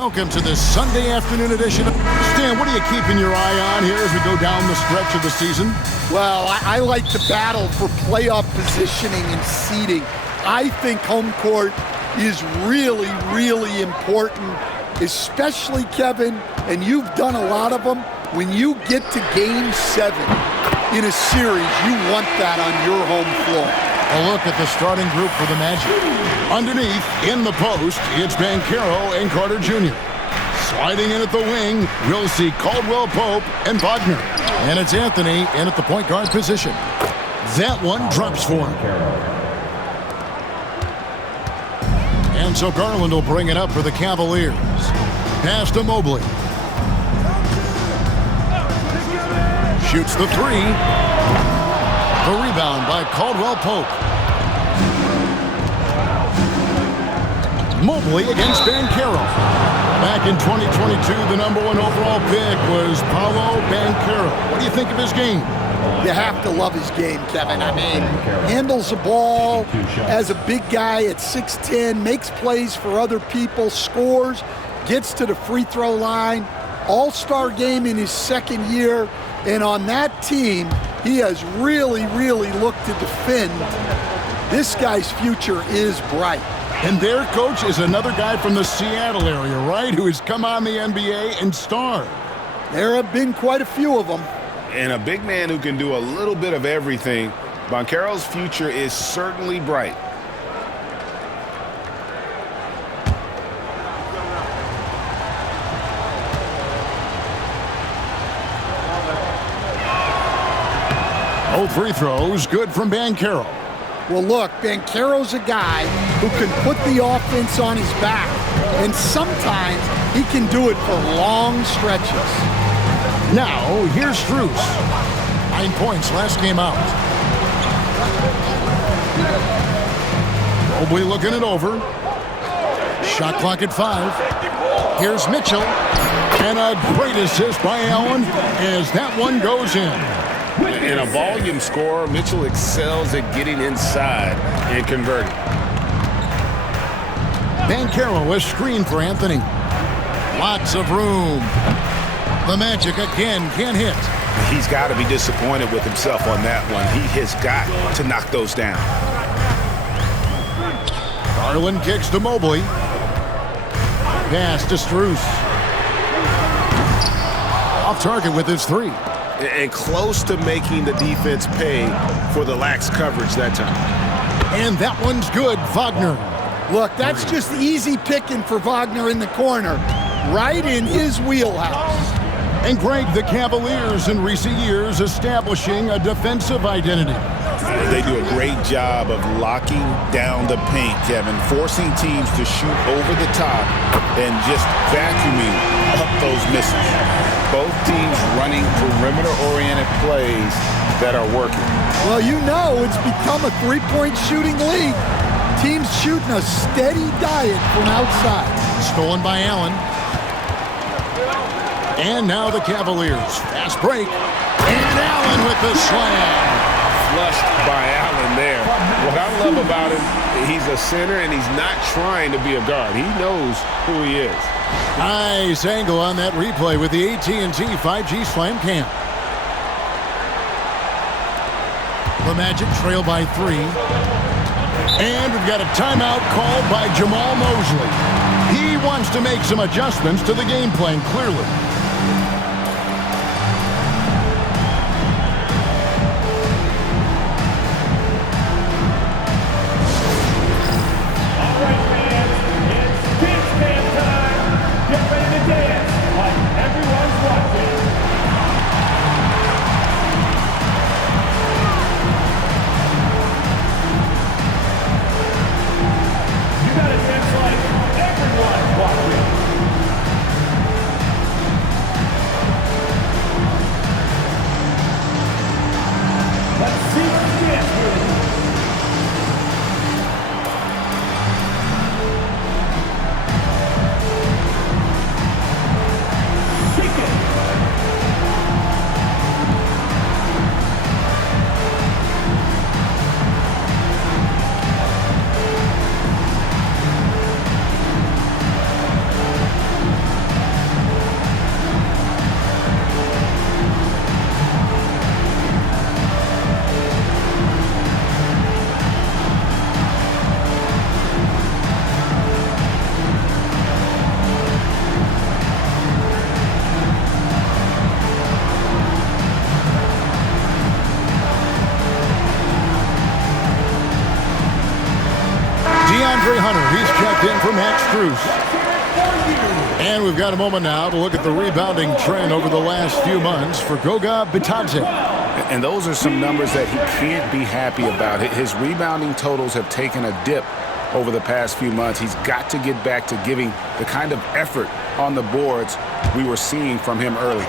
Welcome to this Sunday afternoon edition of Stan. What are you keeping your eye on here as we go down the stretch of the season? Well, I like the battle for playoff positioning and seeding. I think home court is really, really important, especially, Kevin, and you've done a lot of them. When you get to Game 7 in a series, you want that on your home floor. A look at the starting group for the Magic. Underneath, in the post, it's Banchero and Carter Jr. Sliding in at the wing, we'll see Caldwell Pope and Wagner. And it's Anthony in at the point guard position. That one drops for him. And so Garland will bring it up for the Cavaliers. Pass to Mobley. Shoots the three. The rebound by Caldwell Pope. Mobley against Banchero. Back in 2022, the number 1 overall pick was Paolo Banchero. What do you think of his game? You have to love his game, Kevin. I mean, handles the ball as a big guy at 6'10", makes plays for other people, scores, gets to the free throw line. All-star game in his second year. And on that team, he has really, really looked to defend. This guy's future is bright. And their coach is another guy from the Seattle area, right, who has come on the NBA and starred. There have been quite a few of them. And a big man who can do a little bit of everything. Banchero's future is certainly bright. Both free throws good from Banchero. Well, look, Banchero's a guy who can put the offense on his back, and sometimes he can do it for long stretches. Now, here's Strus. 9 points last game out. Mobley looking it over. Shot clock at 5. Here's Mitchell. And a great assist by Allen as that one goes in. In a volume scorer, Mitchell excels at getting inside and converting. Banchero a screen for Anthony. Lots of room. The Magic again can't hit. He's got to be disappointed with himself on that one. He has got to knock those down. Garland kicks to Mobley. Pass to Strus. Off target with his three. And close to making the defense pay for the lax coverage that time. And that one's good, Wagner. Look, that's just easy picking for Wagner in the corner, right in his wheelhouse. And Greg, the Cavaliers in recent years establishing a defensive identity. They do a great job of locking down the paint, Kevin, forcing teams to shoot over the top and just vacuuming up those misses. Both teams running perimeter-oriented plays that are working. Well, you know it's become a three-point shooting league. Teams shooting a steady diet from outside. Stolen by Allen. And now the Cavaliers. Fast break. And Allen with the slam. Flushed by Allen there. What I love about him, he's a center and he's not trying to be a guard. He knows who he is. Nice angle on that replay with the AT&T 5G Slam Cam. The Magic trail by 3. And we've got a timeout called by Jamal Mosley. He wants to make some adjustments to the game plan, clearly. Strus. And we've got a moment now to look at the rebounding trend over the last few months for Goga Bitadze. And those are some numbers that he can't be happy about. His rebounding totals have taken a dip over the past few months. He's got to get back to giving the kind of effort on the boards we were seeing from him early.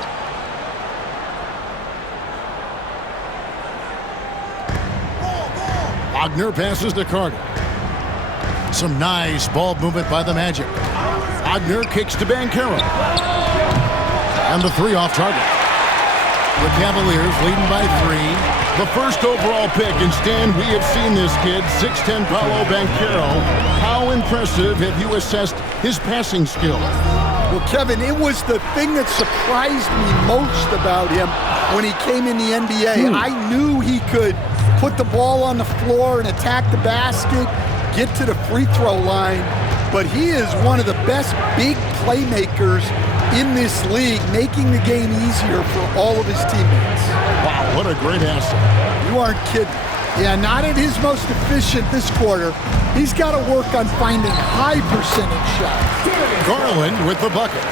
Wagner passes to Carter. Some nice ball movement by the Magic. Wagner kicks to Banchero. And the three off target. The Cavaliers leading by 3. The first overall pick, and Stan, we have seen this kid, 6'10" Paolo Banchero. How impressive have you assessed his passing skill? Well, Kevin, it was the thing that surprised me most about him when he came in the NBA. I knew he could put the ball on the floor and attack the basket, get to the free throw line, but he is one of the best big playmakers in this league, making the game easier for all of his teammates. Wow, what a great asset. You aren't kidding. Yeah, not at his most efficient this quarter. He's got to work on finding high percentage shots. Garland with the bucket.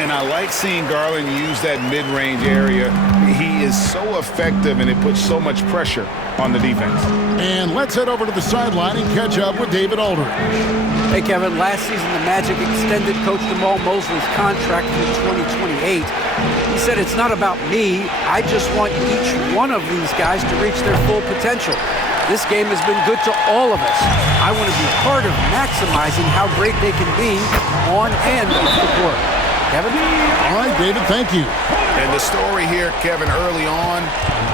And I like seeing Garland use that mid-range area. He is so effective, and it puts so much pressure on the defense. And let's head over to the sideline and catch up with David Aldridge. Hey, Kevin, last season the Magic extended Coach Jamal Mosley's contract through 2028. He said, "It's not about me. I just want each one of these guys to reach their full potential. This game has been good to all of us. I want to be part of maximizing how great they can be on and off the court." Kevin? All right, David, thank you. And the story here, Kevin, early on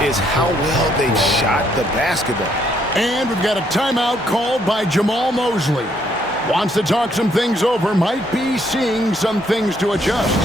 is how well they shot the basketball. And we've got a timeout called by Jamal Mosley. Wants to talk some things over, might be seeing some things to adjust.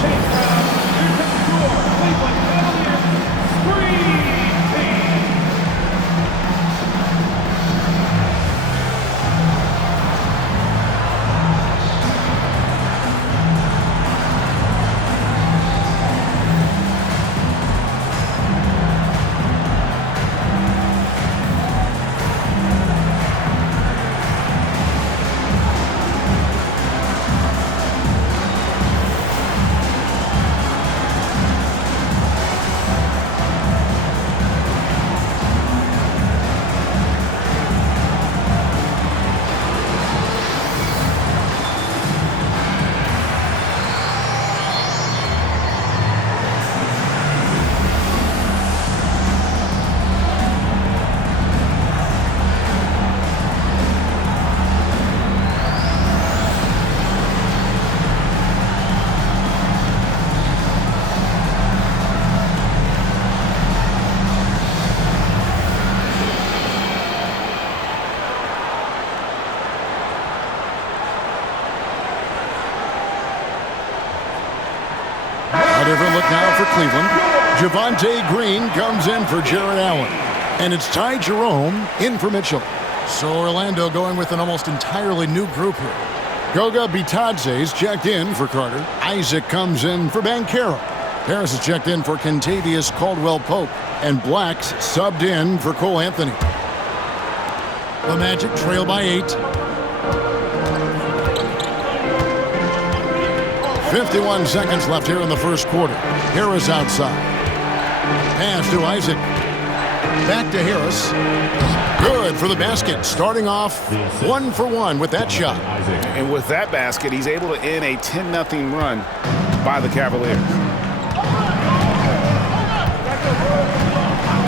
Different look now for Cleveland. Javonte Green comes in for Jared Allen. And it's Ty Jerome in for Mitchell. So Orlando going with an almost entirely new group here. Goga Bitadze's checked in for Carter. Isaac comes in for Banchero. Harris is checked in for Kentavious Caldwell-Pope. And Black's subbed in for Cole Anthony. The Magic trail by 8. 51 seconds left here in the first quarter. Harris outside. Pass to Isaac. Back to Harris. Good for the basket. Starting off 1 for 1 with that shot. And with that basket, he's able to end a 10-0 run by the Cavaliers.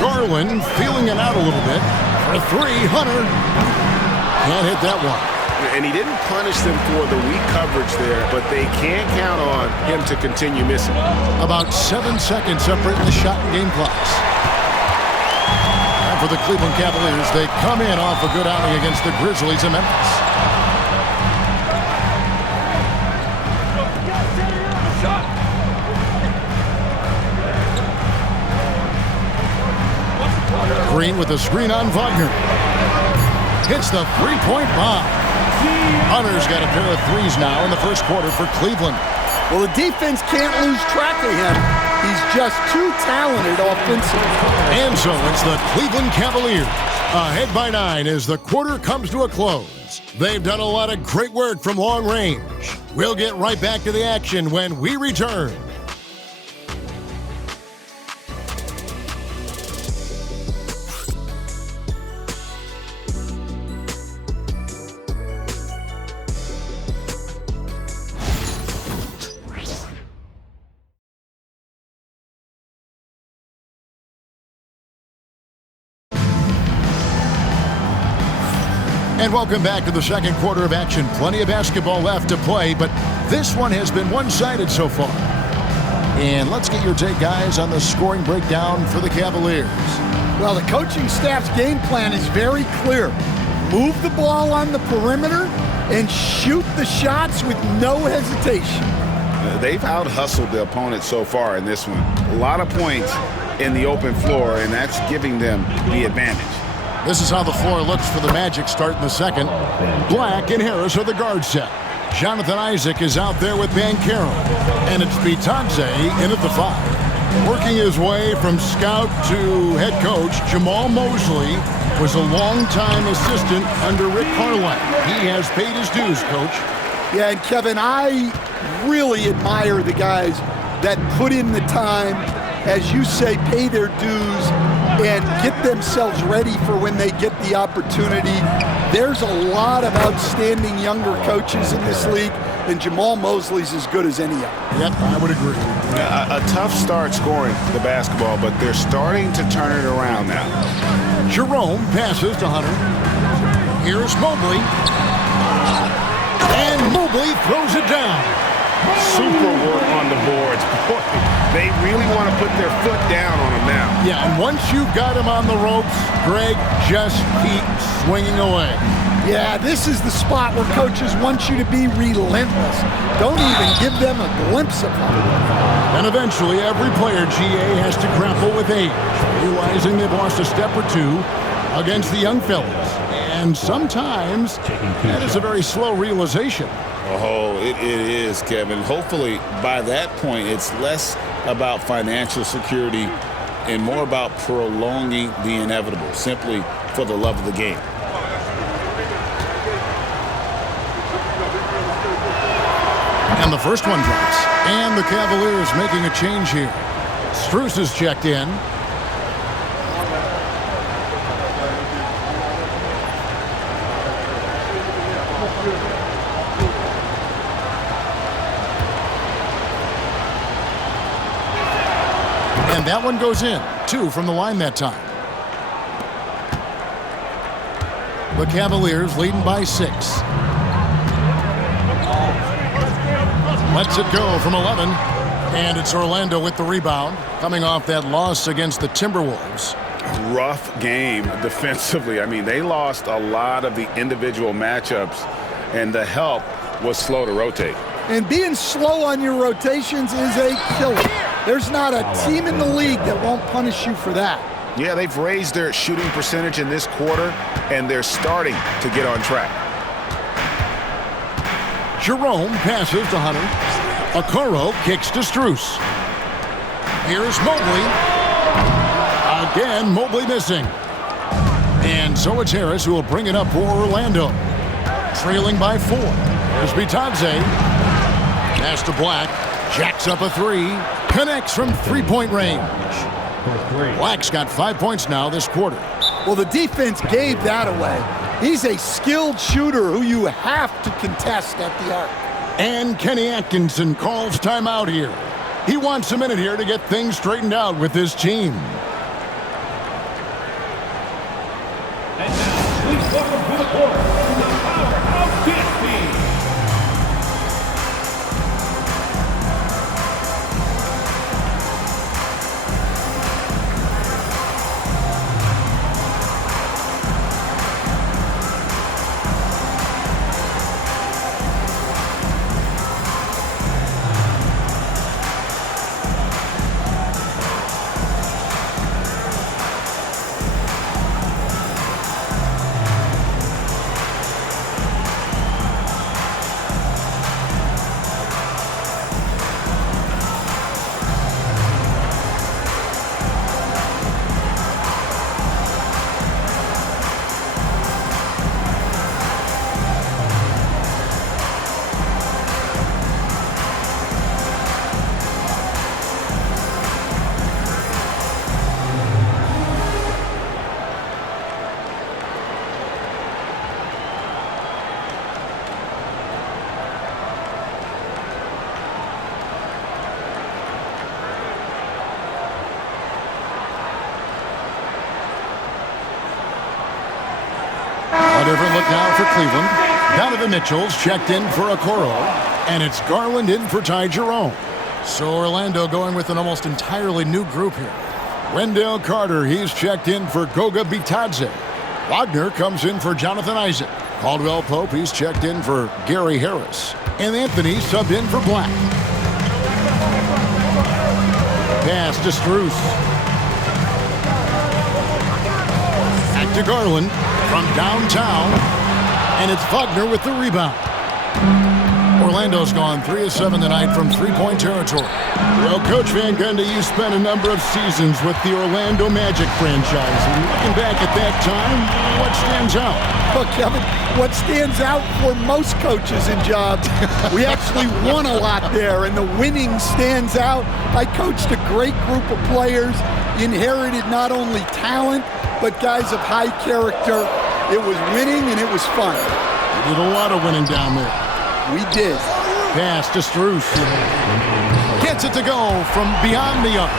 Garland feeling it out a little bit. For 3, Hunter. Can't hit that one. And he didn't punish them for the weak coverage there, but they can't count on him to continue missing. About 7 seconds separating the shot and game clocks. And for the Cleveland Cavaliers, they come in off a good outing against the Grizzlies in Memphis. Green with a screen on Wagner. Hits the three-point bomb. Hunter's got a pair of threes now in the first quarter for Cleveland. Well, the defense can't lose track of him. He's just too talented offensively. And so it's the Cleveland Cavaliers Ahead by 9 as the quarter comes to a close. They've done a lot of great work from long range. We'll get right back to the action when we return. And welcome back to the second quarter of action. Plenty of basketball left to play, but this one has been one-sided so far. And let's get your take, guys, on the scoring breakdown for the Cavaliers. Well, the coaching staff's game plan is very clear. Move the ball on the perimeter and shoot the shots with no hesitation. They've out-hustled the opponent so far in this one. A lot of points in the open floor, and that's giving them the advantage. This is how the floor looks for the Magic starting the second. Black and Harris are the guard set. Jonathan Isaac is out there with Banchero. And it's Bitadze in at the 5. Working his way from scout to head coach, Jamal Mosley was a longtime assistant under Rick Carlisle. He has paid his dues, Coach. Yeah, and Kevin, I really admire the guys that put in the time, as you say, pay their dues, and get themselves ready for when they get the opportunity. There's a lot of outstanding younger coaches in this league, and Jamal Mosley's as good as any of them. Yep, I would agree. A tough start scoring the basketball, but they're starting to turn it around now. Jerome passes to Hunter. Here's Mobley. And Mobley throws it down. Super work on the boards. Boy, they really want to put their foot down on him now. Yeah, and once you've got him on the ropes, Greg, just keep swinging away. Yeah, this is the spot where coaches want you to be relentless. Don't even give them a glimpse of them. And eventually, every player, GA, has to grapple with age, realizing they've lost a step or two against the young fellas. And sometimes that is a very slow realization. Oh, it is, Kevin. Hopefully, by that point, it's less about financial security and more about prolonging the inevitable, simply for the love of the game. And the first one drops. And the Cavaliers making a change here. Strus is checked in. And that one goes in. 2 from the line that time. The Cavaliers leading by 6. Lets it go from 11. And it's Orlando with the rebound, coming off that loss against the Timberwolves. Rough game defensively. I mean, they lost a lot of the individual matchups, and the help was slow to rotate. And being slow on your rotations is a killer. There's not a team in the league that won't punish you for that. Yeah, they've raised their shooting percentage in this quarter, and they're starting to get on track. Jerome passes to Hunter. Okoro kicks to Strus. Here's Mobley. Again, Mobley missing. And so it's Harris who will bring it up for Orlando. Trailing by 4. Here's Bitadze. Pass to Black. Jacks up a 3. Connects from three-point range. Black's got 5 points now this quarter. Well, the defense gave that away. He's a skilled shooter who you have to contest at the arc. And Kenny Atkinson calls timeout here. He wants a minute here to get things straightened out with his team. And now, please welcome to the court, the powerhouse dance team. different look now for Cleveland. Donovan Mitchell's checked in for Okoro, and it's Garland in for Ty Jerome. So Orlando going with an almost entirely new group here. Wendell Carter, he's checked in for Goga Bitadze. Wagner comes in for Jonathan Isaac. Caldwell Pope, he's checked in for Gary Harris. And Anthony subbed in for Black. Pass to Strus. Back to Garland from downtown. And it's Wagner with the rebound. Orlando's gone 3 of 7 tonight from three-point territory. Well, Coach Van Gundy, you spent a number of seasons with the Orlando Magic franchise. And looking back at that time, what stands out? Look, Kevin, what stands out for most coaches in jobs, we actually won a lot there, and the winning stands out. I coached a great group of players, inherited not only talent, but guys of high character. It was winning, and it was fun. You did a lot of winning down there. We did. Pass to Strus. Gets it to go from beyond the arc.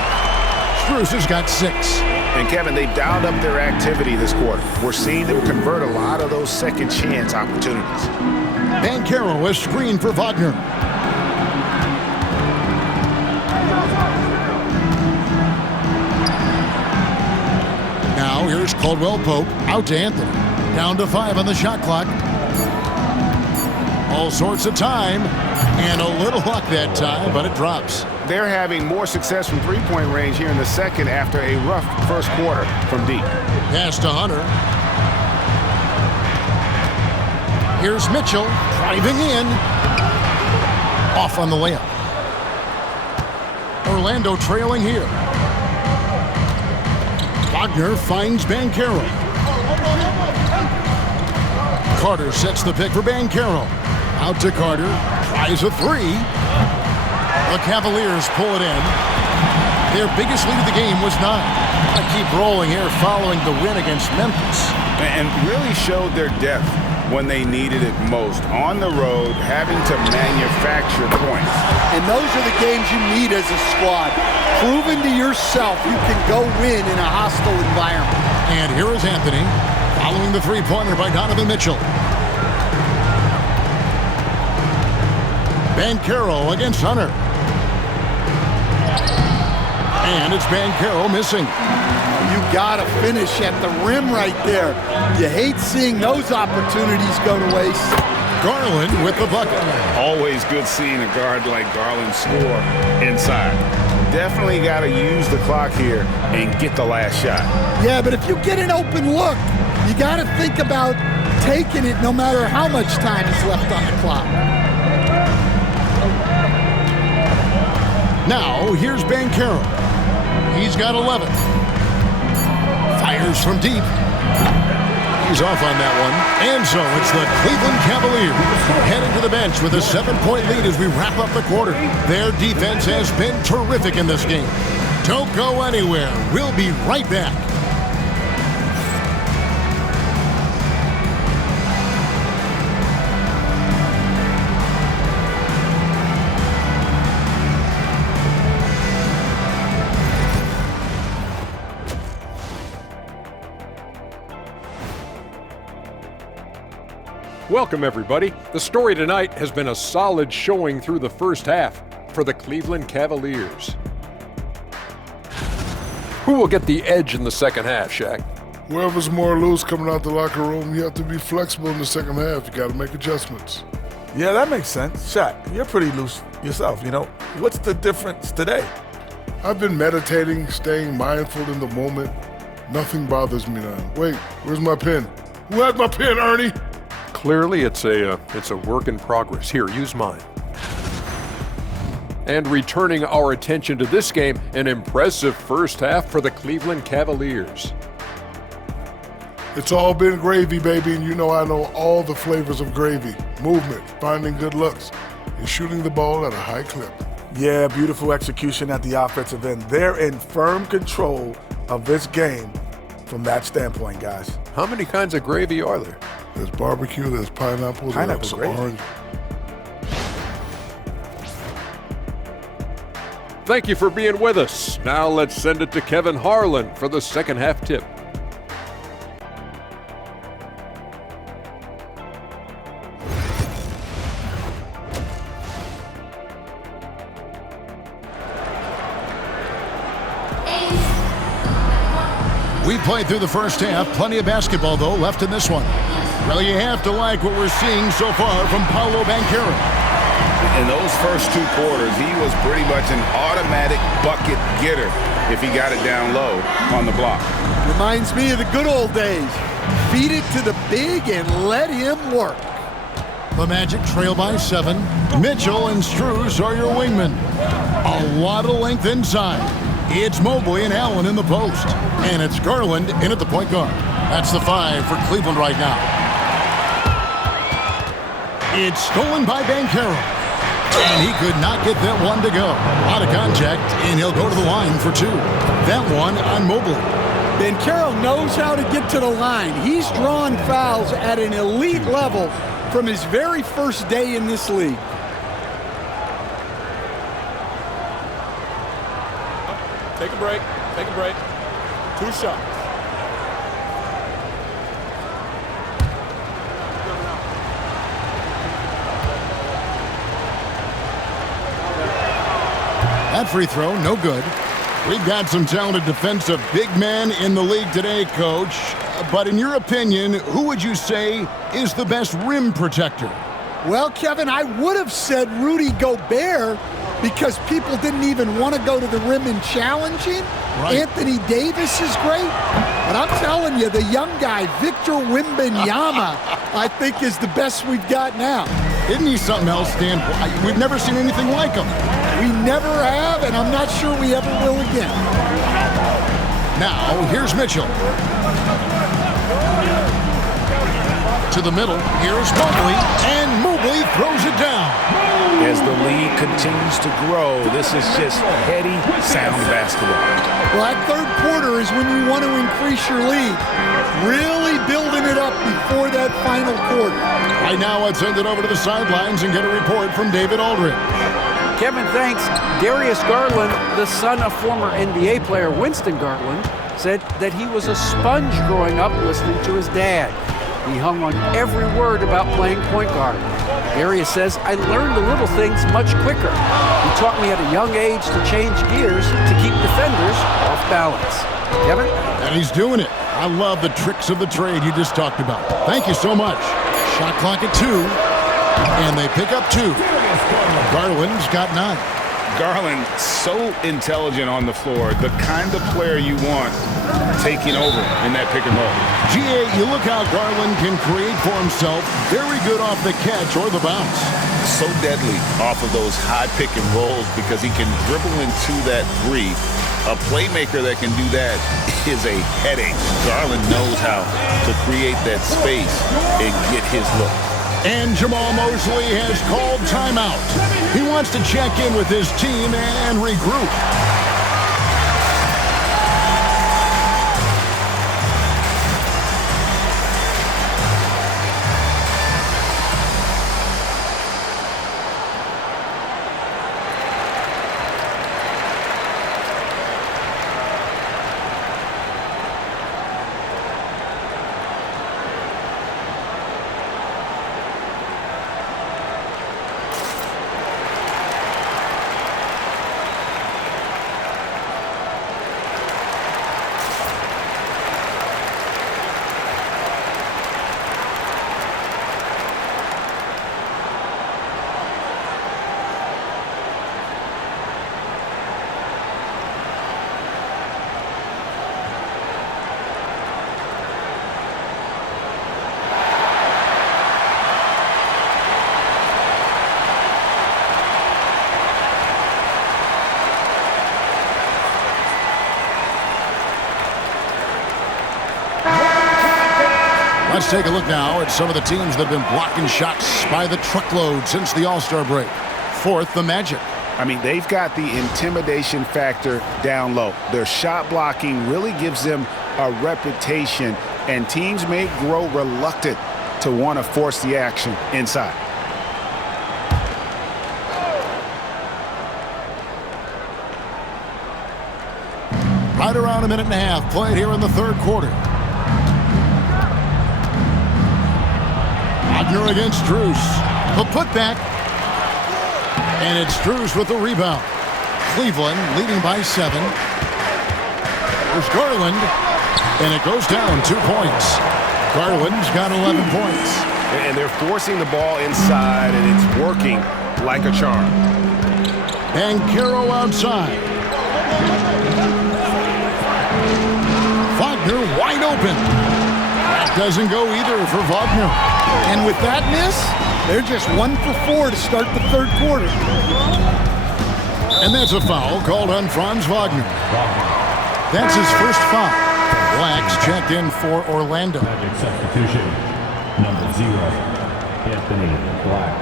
Strus has got 6. And Kevin, they dialed up their activity this quarter. We're seeing them convert a lot of those second chance opportunities. Banchero is screened for Wagner. Now here's Caldwell Pope out to Anthony. Down to 5 on the shot clock. All sorts of time, and a little luck that time, but it drops. They're having more success from three-point range here in the second after a rough first quarter from deep. Pass to Hunter. Here's Mitchell driving in. Off on the layup. Orlando trailing here. Wagner finds Banchero. Carter sets the pick for Banchero. Out to Carter, tries a 3. The Cavaliers pull it in. Their biggest lead of the game was 9. I keep rolling here following the win against Memphis. And really showed their depth when they needed it most. On the road, having to manufacture points. And those are the games you need as a squad. Proving to yourself you can go win in a hostile environment. And here is Anthony, following the three-pointer by Donovan Mitchell. Banchero against Hunter. And it's Banchero missing. You gotta finish at the rim right there. You hate seeing those opportunities go to waste. Garland with the bucket. Always good seeing a guard like Garland score inside. Definitely got to use the clock here and get the last shot. Yeah, but if you get an open look, you gotta think about taking it no matter how much time is left on the clock. Now, here's Banchero. He's got 11. Fires from deep. He's off on that one. And so it's the Cleveland Cavaliers heading to the bench with a 7-point lead as we wrap up the quarter. Their defense has been terrific in this game. Don't go anywhere. We'll be right back. Welcome, everybody. The story tonight has been a solid showing through the first half for the Cleveland Cavaliers. Who will get the edge in the second half, Shaq? Whoever's more loose coming out the locker room, you have to be flexible in the second half. You got to make adjustments. Yeah, that makes sense. Shaq, you're pretty loose yourself, you know. What's the difference today? I've been meditating, staying mindful in the moment. Nothing bothers me now. Wait, where's my pen? Who had my pen, Ernie? Clearly, it's a work in progress. Here, use mine. And returning our attention to this game, an impressive first half for the Cleveland Cavaliers. It's all been gravy, baby, and you know I know all the flavors of gravy. Movement, finding good looks, and shooting the ball at a high clip. Yeah, beautiful execution at the offensive end. They're in firm control of this game from that standpoint, guys. How many kinds of gravy are there? There's barbecue, there's pineapple, there's gravy. orange. Thank you for being with us. Now let's send it to Kevin Harlan for the second half tip. We played through the first half. Plenty of basketball, though, left in this one. Well, you have to like what we're seeing so far from Paolo Banchero. In those first 2 quarters, he was pretty much an automatic bucket getter if he got it down low on the block. Reminds me of the good old days. Feed it to the big and let him work. The Magic trail by 7. Mitchell and Strus are your wingmen. A lot of length inside. It's Mobley and Allen in the post. And it's Garland in at the point guard. That's the 5 for Cleveland right now. It's stolen by Banchero. And he could not get that one to go. Out of contact, and he'll go to the line for 2. That one on Mobley. Banchero knows how to get to the line. He's drawn fouls at an elite level from his very first day in this league. Take a break. Take a break. 2 shots. That free throw, no good. We've got some talented defensive big men in the league today, Coach. But in your opinion, who would you say is the best rim protector? Well, Kevin, I would have said Rudy Gobert because people didn't even want to go to the rim and challenge him. Right. Anthony Davis is great. But I'm telling you, the young guy, Victor Wembanyama, I think is the best we've got now. Isn't he something else, Dan? We've never seen anything like him. We never have, and I'm not sure we ever will again. Now, here's Mitchell. To the middle, here's Mobley, and Mobley throws it down. As the league continues to grow, this is just heady, sound basketball. Well, that third quarter is when you want to increase your lead. Really building it up before that final quarter. Right now, let's send it over to the sidelines and get a report from David Aldridge. Kevin, thanks. Darius Garland, the son of former NBA player Winston Garland, said that he was a sponge growing up listening to his dad. He hung on every word about playing point guard. Darius says, I learned the little things much quicker. He taught me at a young age to change gears to keep defenders off balance. Kevin? And he's doing it. I love the tricks of the trade you just talked about. Thank you so much. Shot clock at 2, and they pick up 2. Garland's got 9. Garland, so intelligent on the floor, the kind of player you want taking over in that pick and roll. GA, you look how Garland can create for himself. Very good off the catch or the bounce. So deadly off of those high pick and rolls because he can dribble into that 3. A playmaker that can do that is a headache. Garland knows how to create that space and get his look. And Jamal Mosley has called timeout. He wants to check in with his team and regroup. Let's take a look now at some of the teams that have been blocking shots by the truckload since the All-Star break. Fourth, the Magic. I mean, they've got the intimidation factor down low. Their shot blocking really gives them a reputation, and teams may grow reluctant to want to force the action inside. Right around a minute and a half played here in the third quarter. Wagner against Strus. The putback. And it's Strus with the rebound. Cleveland leading by 7. There's Garland. And it goes down 2 points. Garland's got 11 points. And they're forcing the ball inside, and it's working like a charm. And Caro outside. Wagner wide open. That doesn't go either for Wagner. And with that miss, they're just 1 for 4 to start the third quarter. And that's a foul called on Franz Wagner. That's his first foul. Blacks checked in for Orlando. Magic substitution, number 0, Anthony Black.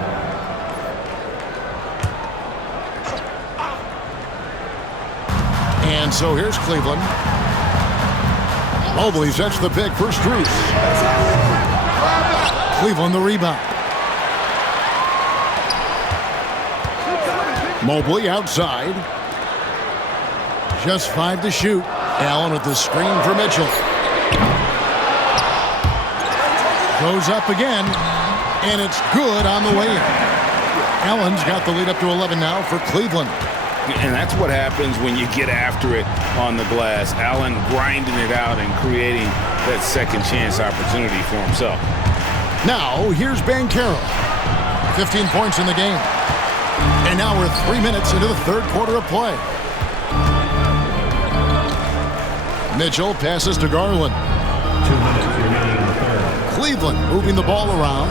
And so here's Cleveland. Mobley sets the pick for Strus. Cleveland the rebound. Mobley outside. Just 5 to shoot. Allen with the screen for Mitchell. Goes up again, and it's good on the way in. Allen's got the lead up to 11 now for Cleveland. And that's what happens when you get after it on the glass. Allen grinding it out and creating that second chance opportunity for himself. Now, here's Banchero. 15 points in the game. And now we're 3 minutes into the third quarter of play. Mitchell passes to Garland. 2 minutes remaining in the third. Cleveland moving the ball around.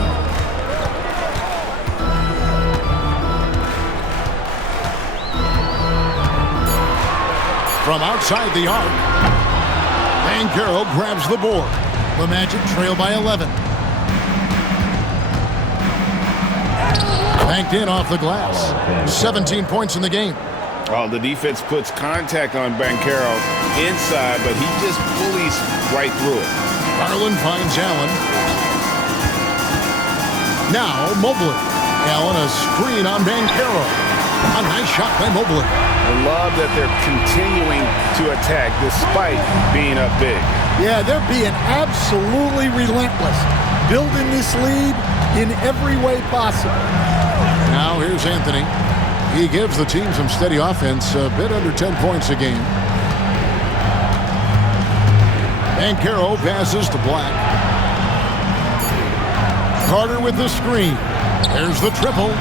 From outside the arc, Banchero grabs the board. The Magic trail by 11. Banked in off the glass. 17 points in the game. Oh, the defense puts contact on Banchero inside, but he just bullies right through it. Garland finds Allen. Now Mobley. Allen a screen on Banchero. A nice shot by Mobley. I love that they're continuing to attack despite being up big. Yeah, they're being absolutely relentless, building this lead in every way possible. Now here's Anthony. He gives the team some steady offense, a bit under 10 points a game. Banchero passes to Black. Carter with the screen. There's the triple.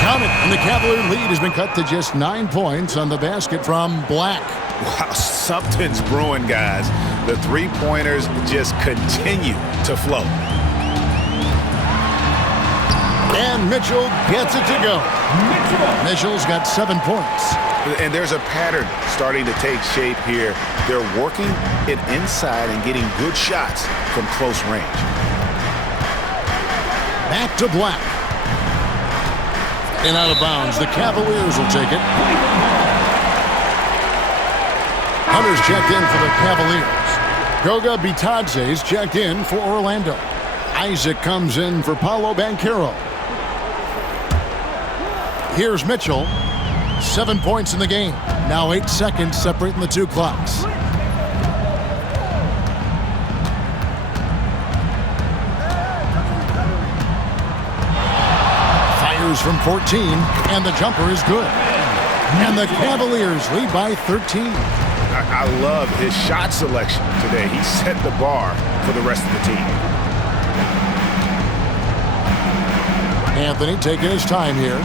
Count it, and the Cavalier lead has been cut to just 9 points on the basket from Black. Wow, something's brewing, guys. The three-pointers just continue to flow. And Mitchell gets it to go. Mitchell's got 7 points. And there's a pattern starting to take shape here. They're working it inside and getting good shots from close range. Back to Black. And out of bounds, the Cavaliers will take it. Hunter's checked in for the Cavaliers. Goga Bitadze's checked in for Orlando. Isaac comes in for Paolo Banchero. Here's Mitchell. 7 points in the game. Now 8 seconds separating the two clocks. Fires from 14, and the jumper is good. And the Cavaliers lead by 13. I love his shot selection today. He set the bar for the rest of the team. Anthony taking his time here.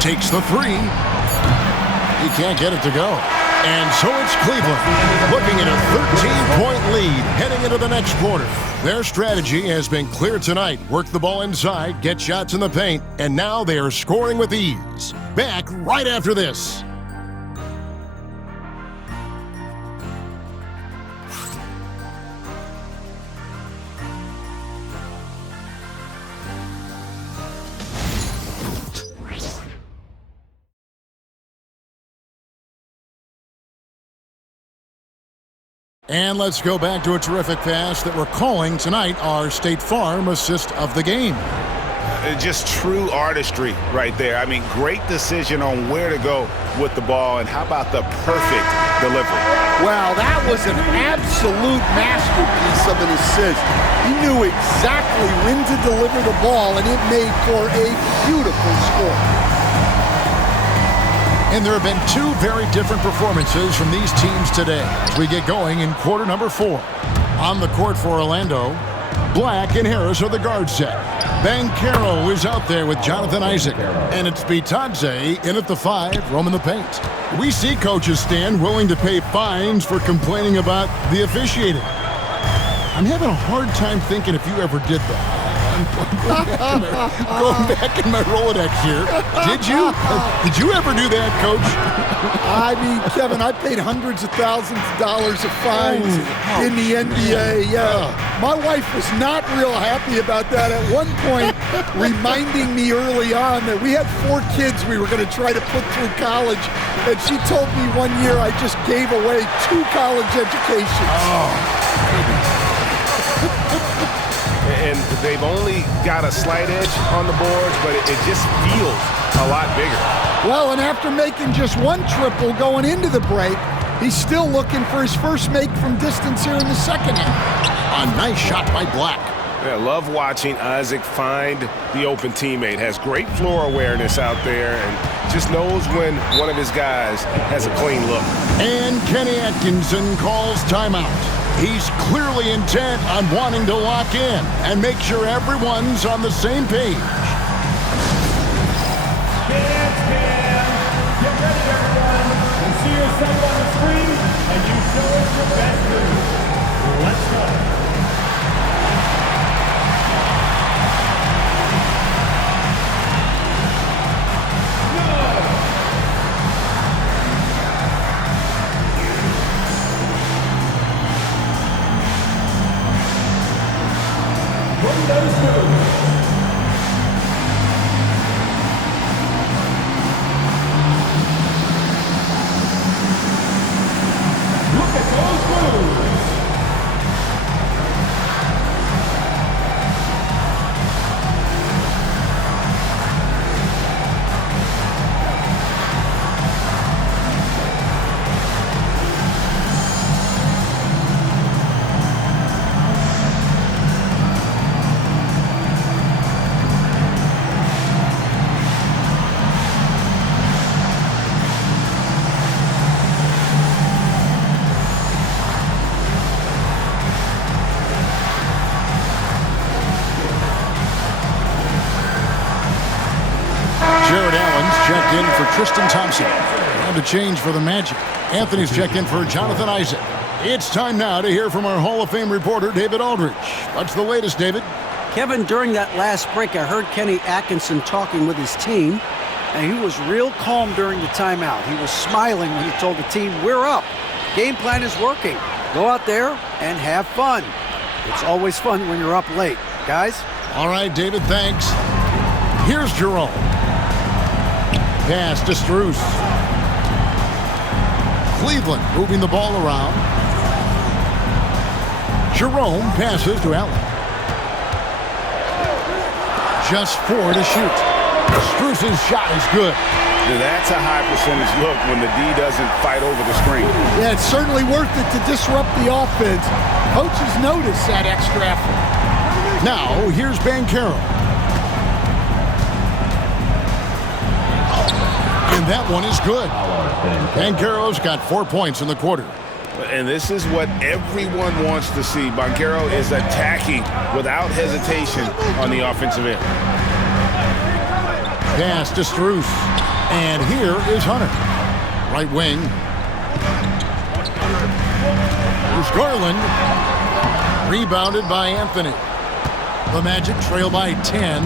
Takes the three. He can't get it to go. And so it's Cleveland looking at a 13-point lead heading into the next quarter. Their strategy has been clear tonight. Work the ball inside, get shots in the paint, and now they are scoring with ease. Back right after this. And let's go back to a terrific pass that we're calling tonight our State Farm assist of the game. Just true artistry right there. I mean, great decision on where to go with the ball, and how about the perfect delivery? Well, that was an absolute masterpiece of an assist. He knew exactly when to deliver the ball, and it made for a beautiful score. And there have been two very different performances from these teams today as we get going in quarter number 4. On the court for Orlando, Black and Harris are the guard set. Banchero is out there with Jonathan Isaac. And it's Bitadze in at the 5, roaming the paint. We see coaches stand willing to pay fines for complaining about the officiating. I'm having a hard time thinking if you ever did that. Going back in my Rolodex here. Did you? Did you ever do that, Coach? I mean, Kevin, I paid hundreds of thousands of dollars of fines in the NBA. Yeah. My wife was not real happy about that at one point, reminding me early on that we had 4 kids we were going to try to put through college. And she told me one year I just gave away 2 college educations. And they've only got a slight edge on the boards, but it just feels a lot bigger. Well, and after making just 1 triple going into the break, he's still looking for his first make from distance here in the second half. A nice shot by Black. I love watching Isaac find the open teammate. Has great floor awareness out there and just knows when one of his guys has a clean look. And Kenny Atkinson calls timeout. He's clearly intent on wanting to lock in and make sure everyone's on the same page. Get ready, everyone, and see yourself on the screen, and you show us your best move. Let's go. Checked in for Tristan Thompson. And the change for the Magic. Anthony's checked in for Jonathan Isaac. It's time now to hear from our Hall of Fame reporter, David Aldridge. What's the latest, David? Kevin, during that last break, I heard Kenny Atkinson talking with his team, and he was real calm during the timeout. He was smiling when he told the team, "We're up. Game plan is working. Go out there and have fun." It's always fun when you're up late. Guys? All right, David, thanks. Here's Jerome. Pass to Strus. Cleveland moving the ball around. Jerome passes to Allen. Just 4 to shoot. Strus's shot is good. That's a high percentage look when the D doesn't fight over the screen. Yeah, it's certainly worth it to disrupt the offense. Coaches notice that extra effort. Now, here's Banchero. And that one is good. Banchero's got 4 points in the quarter. And this is what everyone wants to see. Banchero is attacking without hesitation on the offensive end. Pass to Strus. And here is Hunter. Right wing. Here's Garland. Rebounded by Anthony. The Magic trail by 10.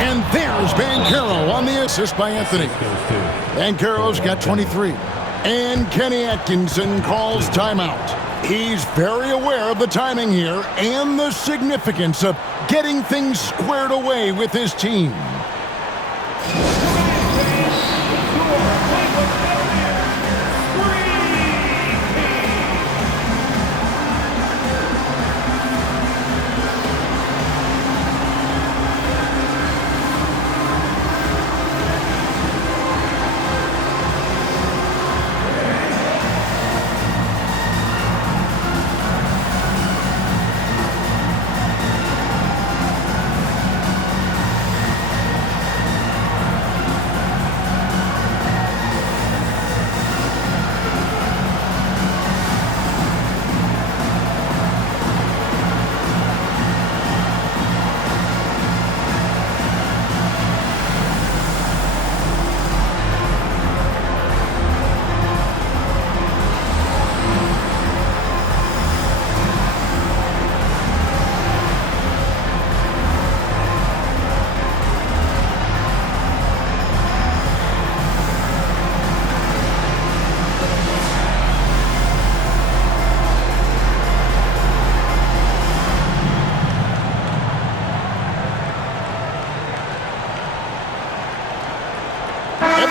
And there's Banchero on the assist by Anthony. Banchero's got 23. And Kenny Atkinson calls timeout. He's very aware of the timing here and the significance of getting things squared away with his team.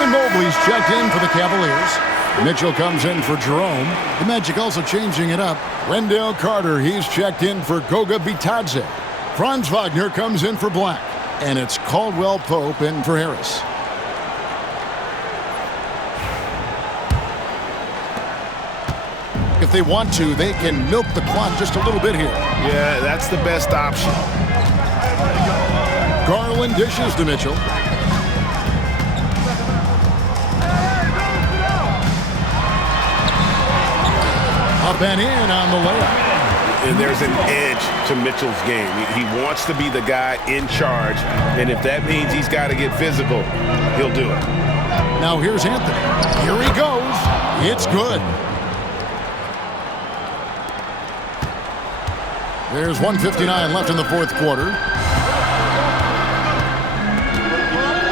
Evan Mobley's checked in for the Cavaliers. Mitchell comes in for Jerome. The Magic also changing it up. Wendell Carter, he's checked in for Goga Bitadze. Franz Wagner comes in for Black. And it's Caldwell Pope in for Harris. If they want to, they can milk the clock just a little bit here. Yeah, that's the best option. Garland dishes to Mitchell. Up and in on the layup. And there's an edge to Mitchell's game. He wants to be the guy in charge, and if that means he's got to get physical, he'll do it. Now here's Anthony. Here he goes. It's good. There's 1:59 left in the fourth quarter.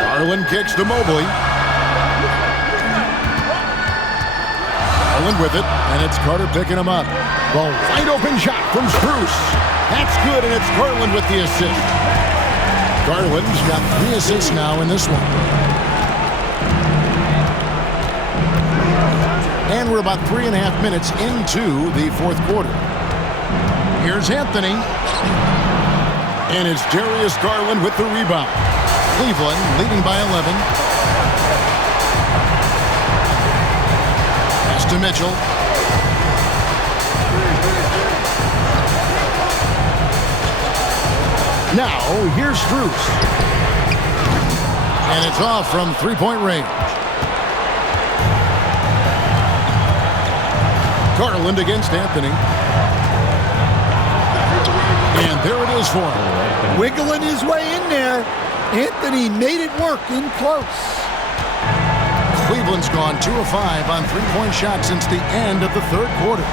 Garland kicks to Mobley. Garland with it, and it's Carter picking him up. The wide open shot from Strus. That's good, and it's Garland with the assist. Garland's got 3 assists now in this one. And we're about 3.5 minutes into the fourth quarter. Here's Anthony. And it's Darius Garland with the rebound. Cleveland leading by 11. Pass to Mitchell. Now, here's Strus. And it's off from three-point range. Garland against Anthony. And there it is for him. Wiggling his way in there. Anthony made it work in close. Cleveland's gone 2 of 5 on three-point shots since the end of the third quarter.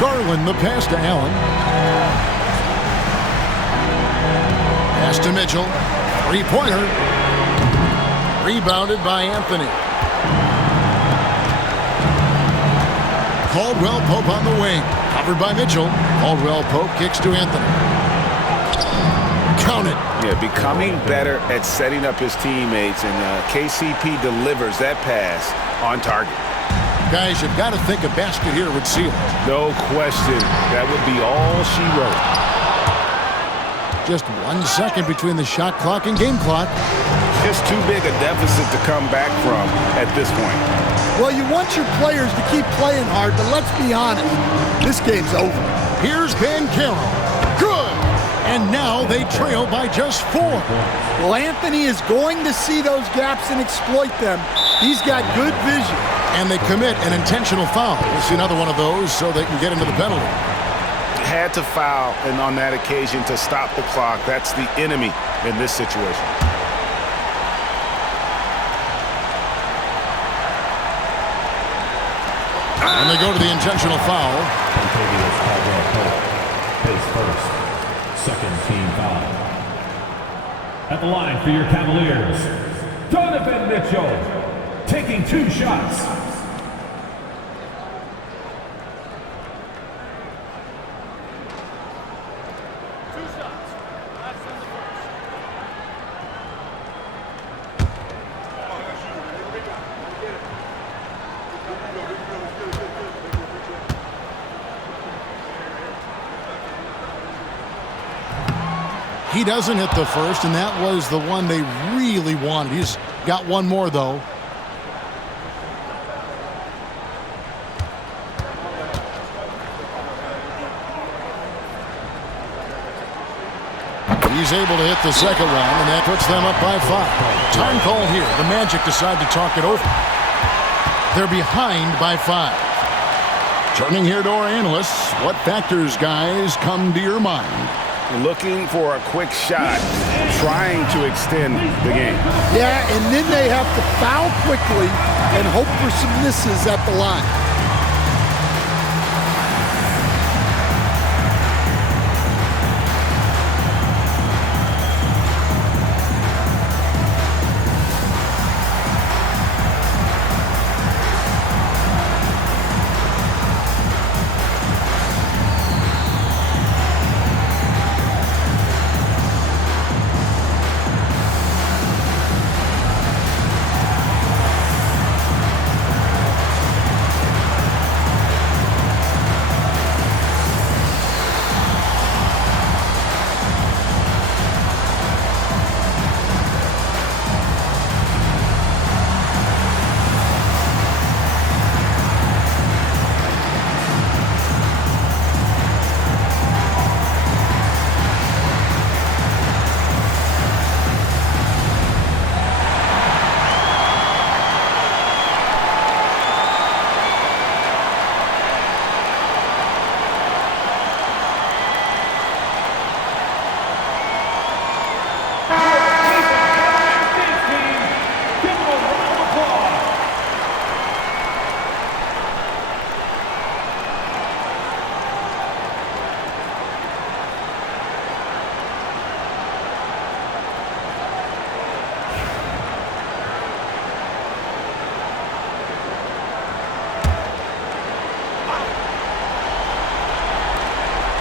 Garland, the pass to Allen. Pass to Mitchell. Three-pointer. Rebounded by Anthony. Caldwell Pope on the wing. Covered by Mitchell. Caldwell Pope kicks to Anthony. Count it. Yeah, becoming better at setting up his teammates, and KCP delivers that pass on target. Guys, you've got to think a basket here would seal it. No question. That would be all she wrote. Just 1 second between the shot clock and game clock. Just too big a deficit to come back from at this point. Well, you want your players to keep playing hard, but let's be honest. This game's over. Here's Banchero. Good. And now they trail by just 4. Well, Anthony is going to see those gaps and exploit them. He's got good vision. And they commit an intentional foul. We'll see another one of those so they can get into the penalty. Had to foul, and on that occasion to stop the clock. That's the enemy in this situation. And they go to the intentional foul. His first, second team foul. At the line for your Cavaliers, Donovan Mitchell, taking 2 shots. He doesn't hit the first, and that was the one they really wanted. He's got one more, though. He's able to hit the second one, and that puts them up by 5. Time call here. The Magic decide to talk it over. They're behind by 5. Turning here to our analysts, what factors, guys, come to your mind? Looking for a quick shot, trying to extend the game. Yeah, and then they have to foul quickly and hope for some misses at the line.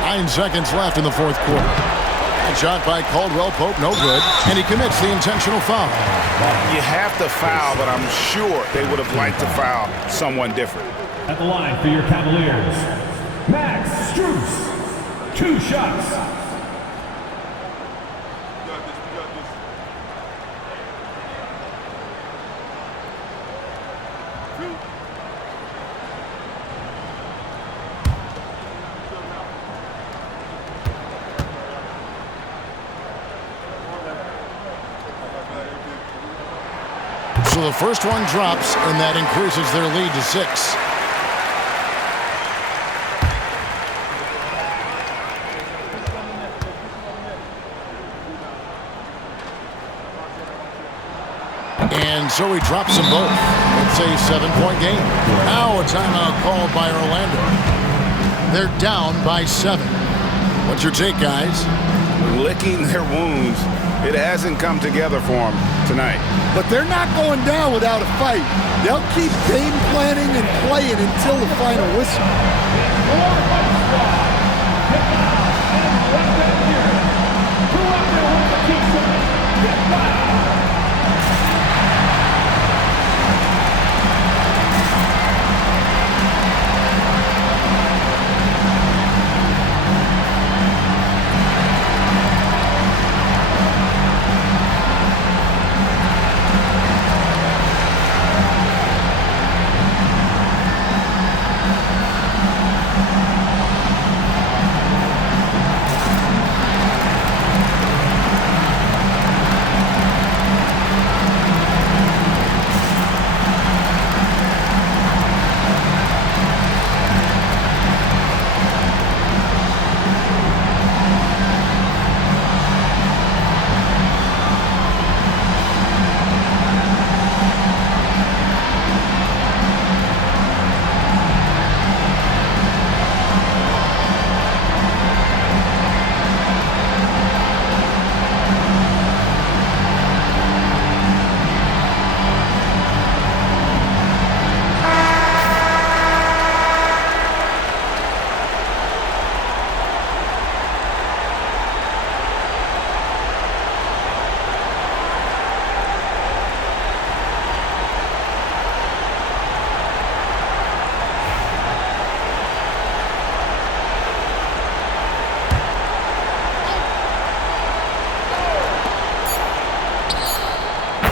9 seconds left in the fourth quarter. That shot by Caldwell Pope, no good, and he commits the intentional foul. You have to foul, but I'm sure they would have liked to foul someone different. At the line for your Cavaliers, Max Strus. 2 shots. So the first one drops, and that increases their lead to 6. And so he drops them both. It's a 7-point game. Now a timeout called by Orlando. They're down by 7. What's your take, guys? Licking their wounds. It hasn't come together for them tonight. But they're not going down without a fight. They'll keep game planning and playing until the final whistle.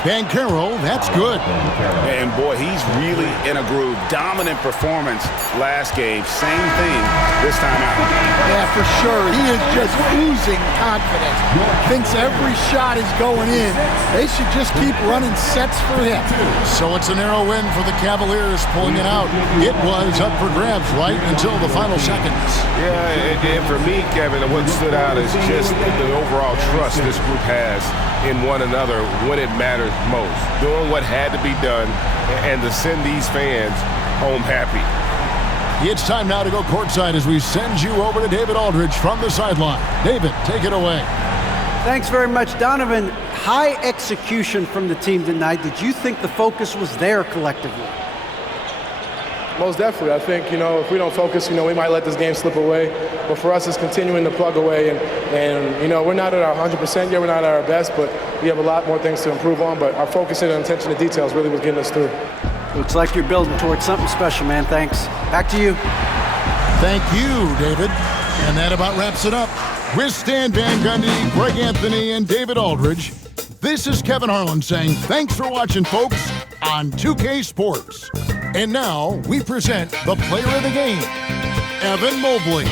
Banchero, that's good. And boy, he's really in a groove. Dominant performance last game. Same thing this time out. Yeah, for sure. He is just oozing confidence. Thinks every shot is going in. They should just keep running sets for him. So it's a narrow win for the Cavaliers, pulling it out. It was up for grabs right until the final seconds. Yeah, and for me, Kevin, what stood out is just the overall trust this group has in one another when it matters most. Doing what had to be done and to send these fans home happy. It's time now to go courtside as we send you over to David Aldridge from the sideline. David, take it away. Thanks very much, Donovan. High execution from the team tonight. Did you think the focus was there collectively? Most definitely. I think, if we don't focus, we might let this game slip away. But for us, it's continuing to plug away. And we're not at our 100% yet. We're not at our best, but we have a lot more things to improve on. But our focus and attention to details really was getting us through. Looks like you're building towards something special, man. Thanks. Back to you. Thank you, David. And that about wraps it up. With Stan Van Gundy, Greg Anthony, and David Aldridge, this is Kevin Harlan saying thanks for watching, folks, on 2K Sports. And now we present the player of the game, Evan Mobley.